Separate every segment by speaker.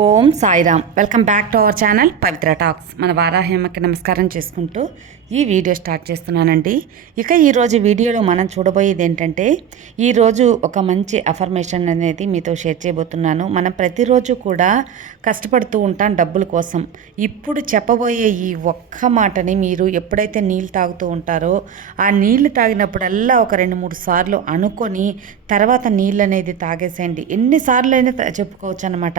Speaker 1: Om Sairam. Welcome back to our channel Pavitra talks. మన వారాహ్యమ్మకి నమస్కారం చేసుకుంటూ ఈ వీడియో స్టార్ట్ చేస్తున్నానండి. ఇక ఈరోజు వీడియోలో మనం చూడబోయేది ఏంటంటే ఈరోజు ఒక మంచి అఫర్మేషన్ అనేది మీతో షేర్ చేయబోతున్నాను. మనం ప్రతిరోజు కూడా కష్టపడుతూ ఉంటాం డబ్బుల కోసం. ఇప్పుడు చెప్పబోయే ఈ ఒక్క మాటని మీరు ఎప్పుడైతే నీళ్ళు తాగుతూ ఉంటారో ఆ నీళ్ళు తాగినప్పుడల్లా ఒక రెండు మూడు సార్లు అనుకొని తర్వాత నీళ్ళు అనేది తాగేసేయండి. ఎన్నిసార్లు అయినా త- చెప్పుకోవచ్చు అనమాట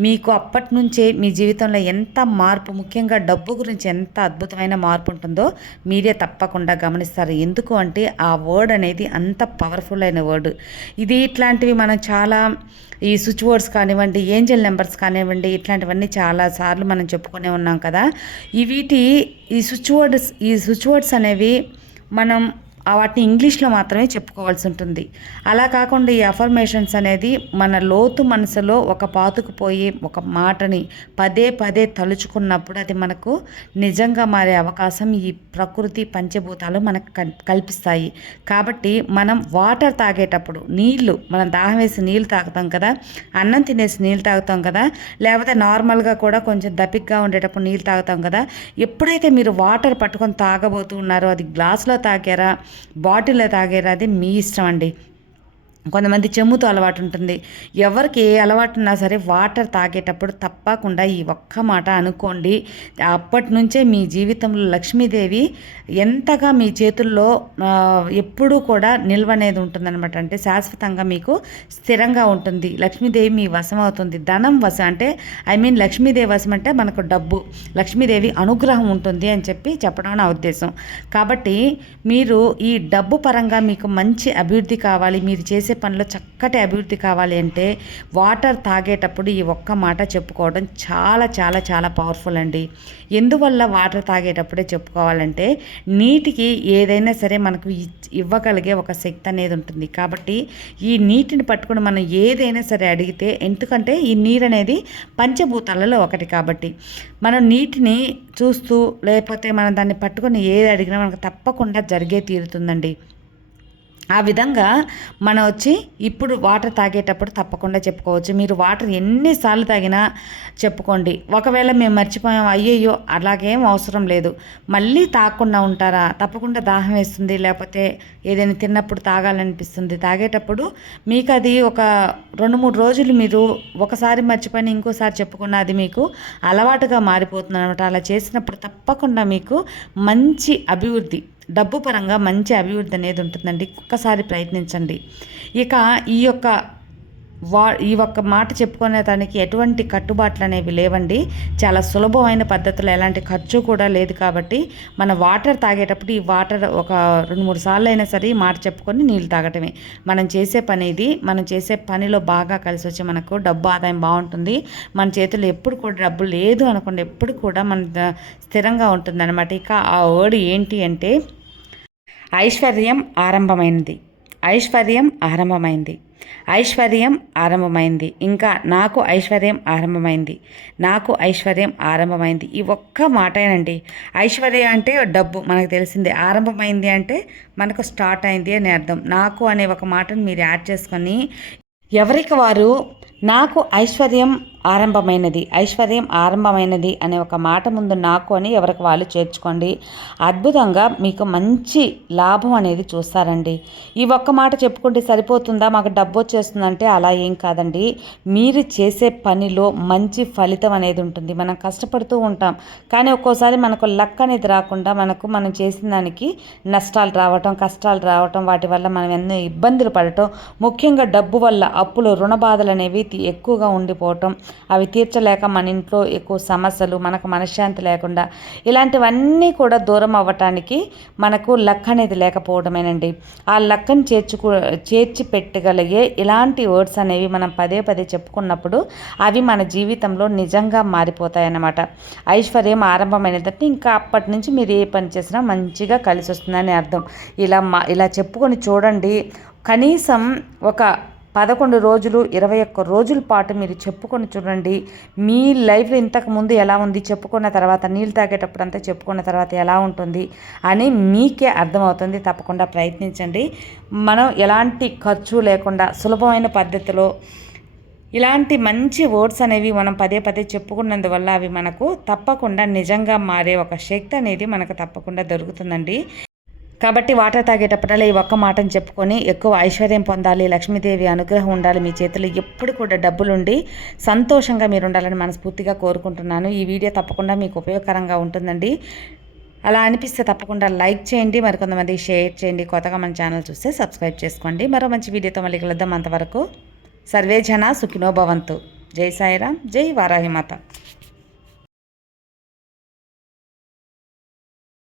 Speaker 1: మీకు అప్పటి నుంచే మీ జీవితంలో ఎంత మార్పు ముఖ్యంగా డబ్బు గురించి ఎంత అద్భుతమైన మార్పు ఉంటుందో మీరే తప్పకుండా గమనిస్తారు. ఎందుకు అంటే ఆ వర్డ్ అనేది అంత పవర్ఫుల్ అయిన వర్డ్ ఇది ఇట్లాంటివి మనం చాలా ఈ స్విచ్ వర్డ్స్ కానివ్వండి ఏంజల్ నెంబర్స్ కానివ్వండి ఇట్లాంటివన్నీ చాలా సార్లు మనం చెప్పుకునే ఉన్నాం కదా. ఈ వీటి ఈ స్విచ్ వర్డ్స్ ఈ స్విచ్ వర్డ్స్ అనేవి మనం వాటిని ఇంగ్లీష్లో మాత్రమే చెప్పుకోవాల్సి ఉంటుంది. అలా కాకుండా ఈ అఫర్మేషన్స్ అనేది మన లోతు మనసులో ఒక పాతుకుపోయి ఒక మాటని పదే పదే తలుచుకున్నప్పుడు అది మనకు నిజంగా మారే అవకాశం ఈ ప్రకృతి పంచభూతాలు మనకు కల్- కల్పిస్తాయి. కాబట్టి మనం వాటర్ తాగేటప్పుడు నీళ్ళు మనం దాహం వేసి నీళ్ళు తాగుతాం కదా అన్నం తినేసి నీళ్ళు తాగుతాం కదా లేకపోతే నార్మల్గా కూడా కొంచెం దపిక్గా ఉండేటప్పుడు నీళ్ళు తాగుతాం కదా ఎప్పుడైతే మీరు వాటర్ పట్టుకొని తాగబోతూ ఉన్నారో అది గ్లాసులో తాగారా బాటిల్లో తాగారా అది మీ ఇష్టం అండి. కొంతమంది చెమ్ముతో అలవాటు ఉంటుంది. ఎవరికి ఏ అలవాటు ఉన్నా సరే వాటర్ తాగేటప్పుడు తప్పకుండా ఈ ఒక్క మాట అనుకోండి. అప్పటి నుంచే మీ జీవితంలో లక్ష్మీదేవి ఎంతగా మీ చేతుల్లో ఎప్పుడూ కూడా నిల్వ అనేది ఉంటుందన్నమాట. అంటే శాశ్వతంగా మీకు స్థిరంగా ఉంటుంది. లక్ష్మీదేవి మీ వశం అవుతుంది. ధనం వశం అంటే ఐ మీన్ లక్ష్మీదేవి వశం అంటే మనకు డబ్బు. లక్ష్మీదేవి అనుగ్రహం ఉంటుంది అని చెప్పి చెప్పడం నా ఉద్దేశం. కాబట్టి మీరు ఈ డబ్బు పరంగా మీకు మంచి అభివృద్ధి కావాలి. మీరు చేసే పనిలో చక్కటి అభివృద్ధి కావాలి అంటే వాటర్ తాగేటప్పుడు ఈ ఒక్క మాట చెప్పుకోవడం చాలా చాలా చాలా పవర్ఫుల్ అండి. ఎందువల్ల వాటర్ తాగేటప్పుడే చెప్పుకోవాలంటే నీటికి ఏదైనా సరే మనకు ఇవ్వగలిగే ఒక శక్తి అనేది ఉంటుంది. కాబట్టి ఈ నీటిని పట్టుకుని మనం ఏదైనా సరే అడిగితే ఎందుకంటే ఈ నీరు అనేది పంచభూతాలలో ఒకటి కాబట్టి మనం నీటిని చూస్తూ లేకపోతే మనం దాన్ని పట్టుకొని ఏది అడిగినా మనకు తప్పకుండా జరిగే తీరుతుందండి. ఆ విధంగా మనం వచ్చి ఇప్పుడు వాటర్ తాగేటప్పుడు తప్పకుండా చెప్పుకోవచ్చు. మీరు వాటర్ ఎన్నిసార్లు తాగినా చెప్పుకోండి. ఒకవేళ మేము మర్చిపోయాం అయ్యయ్యో అలాగేం అవసరం లేదు. మళ్ళీ తాగకుండా ఉంటారా? తప్పకుండా దాహం వేస్తుంది లేకపోతే ఏదైనా తిన్నప్పుడు తాగాలనిపిస్తుంది. తాగేటప్పుడు మీకు అది ఒక రెండు మూడు రోజులు మీరు ఒకసారి మర్చిపోయిన ఇంకోసారి చెప్పుకున్న అది మీకు అలవాటుగా మారిపోతుంది అనమాట అలా చేసినప్పుడు తప్పకుండా మీకు మంచి అభివృద్ధి డబ్బు పరంగా మంచి అభివృద్ధి అనేది ఉంటుందండి. ఒక్కసారి ప్రయత్నించండి. ఇక ఈ యొక్క వా ఈ ఒక్క మాట చెప్పుకునే దానికి ఎటువంటి కట్టుబాట్లు అనేవి లేవండి. చాలా సులభమైన పద్ధతిలో. ఎలాంటి ఖర్చు కూడా లేదు కాబట్టి మన వాటర్ తాగేటప్పుడు ఈ వాటర్ ఒక రెండు మూడు సార్లు అయినా సరే ఈ మాట చెప్పుకొని నీళ్ళు తాగటమే. మనం చేసే పని ఇది. మనం చేసే పనిలో బాగా కలిసి వచ్చి మనకు డబ్బు ఆదాయం బాగుంటుంది. మన చేతిలో ఎప్పుడు కూడా డబ్బు లేదు అనుకోండి ఎప్పుడు కూడా మన స్థిరంగా స్థిరంగా ఉంటుందన్నమాట. ఇక ఆ వర్డ్ ఏంటి అంటే ఐశ్వర్యం ఆరంభమైనది. ఐశ్వర్యం ఆరంభమైంది. ఐశ్వర్యం ఆరంభమైంది. ఇంకా నాకు ఐశ్వర్యం ఆరంభమైంది. నాకు ఐశ్వర్యం ఆరంభమైంది. ఈ ఒక్క మాటేనండి. ఐశ్వర్యం అంటే డబ్బు. మనకు తెలిసిందే ఆరంభమైంది అంటే మనకు స్టార్ట్ అయింది అని అర్థం. నాకు అనే ఒక మాటను మీరు యాడ్ చేసుకొని ఎవరికి వారు నాకు ఐశ్వర్యం ఆరంభమైనది ఐశ్వర్యం ఆరంభమైనది అనే ఒక మాట ముందు నాకు అని ఎవరికి వాళ్ళు చేర్చుకోండి. అద్భుతంగా మీకు మంచి లాభం అనేది చూస్తారండి. ఈ ఒక్క మాట చెప్పుకుంటే సరిపోతుందా? మాకు డబ్బు వచ్చేస్తుందంటే అలా ఏం కాదండి. మీరు చేసే పనిలో మంచి ఫలితం అనేది ఉంటుంది. మనం కష్టపడుతూ ఉంటాం. కానీ ఒక్కోసారి మనకు లక్ అనేది రాకుండా మనకు మనం చేసిన దానికి నష్టాలు రావటం కష్టాలు రావటం వాటి వల్ల మనం ఎన్నో ఇబ్బందులు పడటం ముఖ్యంగా డబ్బు వల్ల అప్పులు రుణ బాధలు అనేవి మనకి ఎక్కువగా ఉండిపోవటం అవి తీర్చలేక మన ఇంట్లో ఎక్కువ సమస్యలు మనకు మనశ్శాంతి లేకుండా ఇలాంటివన్నీ కూడా దూరం అవ్వటానికి మనకు లక్ అనేది లేకపోవడమేనండి. ఆ లక్కను చేర్చుకు చేర్చి పెట్టగలిగే ఇలాంటి వర్డ్స్ అనేవి మనం పదే పదే చెప్పుకున్నప్పుడు అవి మన జీవితంలో నిజంగా మారిపోతాయి అన్నమాట ఐశ్వర్యం ఆరంభమైనదంటే ఇంకా అప్పటి నుంచి మీరు ఏ పని చేసినా మంచిగా కలిసి వస్తుందని అర్థం. ఇలా మా ఇలా చెప్పుకొని చూడండి. కనీసం ఒక పదకొండు రోజులు ఇరవై ఒక్క రోజుల పాటు మీరు చెప్పుకొని చూడండి. మీ లైఫ్లో ఇంతకు ముందు ఎలా ఉంది చెప్పుకున్న తర్వాత నీళ్ళు తాగేటప్పుడు అంతా చెప్పుకున్న తర్వాత ఎలా ఉంటుంది అని మీకే అర్థమవుతుంది. తప్పకుండా ప్రయత్నించండి. మనం ఎలాంటి ఖర్చు లేకుండా సులభమైన పద్ధతిలో ఇలాంటి మంచి వర్డ్స్ అనేవి మనం పదే పదే చెప్పుకున్నందువల్ల అవి మనకు తప్పకుండా నిజంగా మారే ఒక శక్తి అనేది మనకు తప్పకుండా దొరుకుతుందండి. కాబట్టి వాటర్ తాగేటప్పుడల్లా ఈ ఒక్క మాటను చెప్పుకొని ఎక్కువ ఐశ్వర్యం పొందాలి లక్ష్మీదేవి అనుగ్రహం ఉండాలి మీ చేతిలో ఎప్పుడు కూడా డబ్బులుండి సంతోషంగా మీరు ఉండాలని మనస్ఫూర్తిగా కోరుకుంటున్నాను. ఈ వీడియో తప్పకుండా మీకు ఉపయోగకరంగా ఉంటుందండి. అలా అనిపిస్తే తప్పకుండా లైక్ చేయండి మరికొంతమందికి షేర్ చేయండి. కొత్తగా మన ఛానల్ చూస్తే సబ్స్క్రైబ్ చేసుకోండి. మరో మంచి వీడియోతో మళ్ళీ కలుద్దాం అంతవరకు. సర్వే జన సుఖినో భవంతు. జై సాయిరామ్ జై వారాహిమాత.